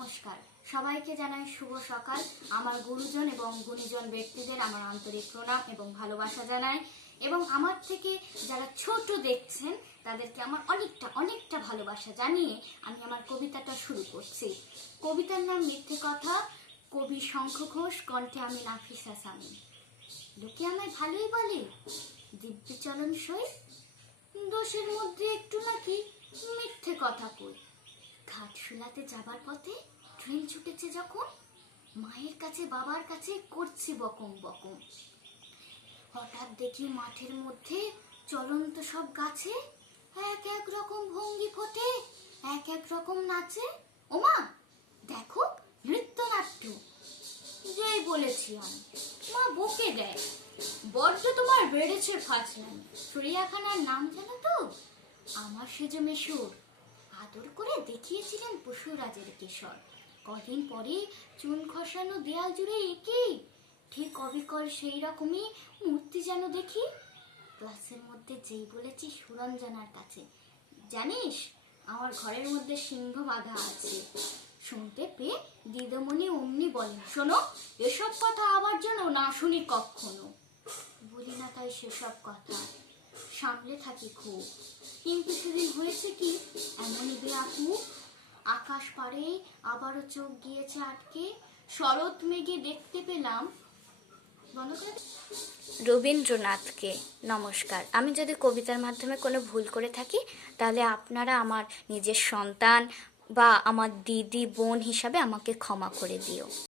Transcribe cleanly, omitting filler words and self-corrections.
নমস্কার, সবাইকে জানাই শুভ সকাল। আমার গুরুজন এবং গুণীজন ব্যক্তিদের আমার আন্তরিক প্রণাম এবং ভালোবাসা জানাই, এবং আমার থেকে যারা ছোট দেখছেন তাদেরকে আমার অনেকটা ভালোবাসা জানিয়ে আমি আমার কবিতাটা শুরু করছি। কবিতার নাম মিথ্যে কথা, কবি শঙ্খ ঘোষ, কণ্ঠে আমি নাফিসা সামিন। লোকে আমায় ভালোই বলে, দিব্যচরণ সই, দোষের মধ্যে একটু নাকি মিথ্যে কথা কই। ঘাটশিলাতে যাবার পথে ট্রেন ছুটেছে যখন, মায়ের কাছে বাবার কাছে করছি বকম বকম। হঠাৎ দেখি মাঠের মধ্যে চলন্ত সব গাছে এক এক রকম ভঙ্গি ফোটে, এক এক রকম নাচে। ওমা দেখো, নৃত্যনাট্য। যেই বলেছি আমি, মা বকে দেয়, বড্ড তোমার বেড়েছে ফাজলামি। চিড়িয়াখানার নাম জানো তো? আমার সেজে মেশুর আদর করে দেখিয়েছিলেন পশুরাজের কেশর। কদিন পরে চুন খসানো দেয়াল জুড়ে একই ঠিক অবিকল সেই রকমই মূর্তি যেন দেখি। ক্লাসের মধ্যে যেই বলেছি সুরঞ্জনার কাছে, জানিস আমার ঘরের মধ্যে সিংহ বাঁধা আছে। শুনতে পেয়ে দিদিমণি অমনি বলেন, শোনো, এসব কথা আবার যেন না শুনি কখনো। বলি না তাই সেসব কথা, সামলে থাকি খুব। কিন্তু সেদিন হয়েছে কি, এমনই বেয়াকুব, আকাশ পারে আবারও চোখ গিয়েছে আটকে, শরৎ মেঘে দেখতে পেলাম। রবীন্দ্রনাথকে নমস্কার। আমি যদি কবিতার মাধ্যমে কোনো ভুল করে থাকি তাহলে আপনারা আমার নিজের সন্তান বা আমার দিদি বোন হিসাবে আমাকে ক্ষমা করে দিও।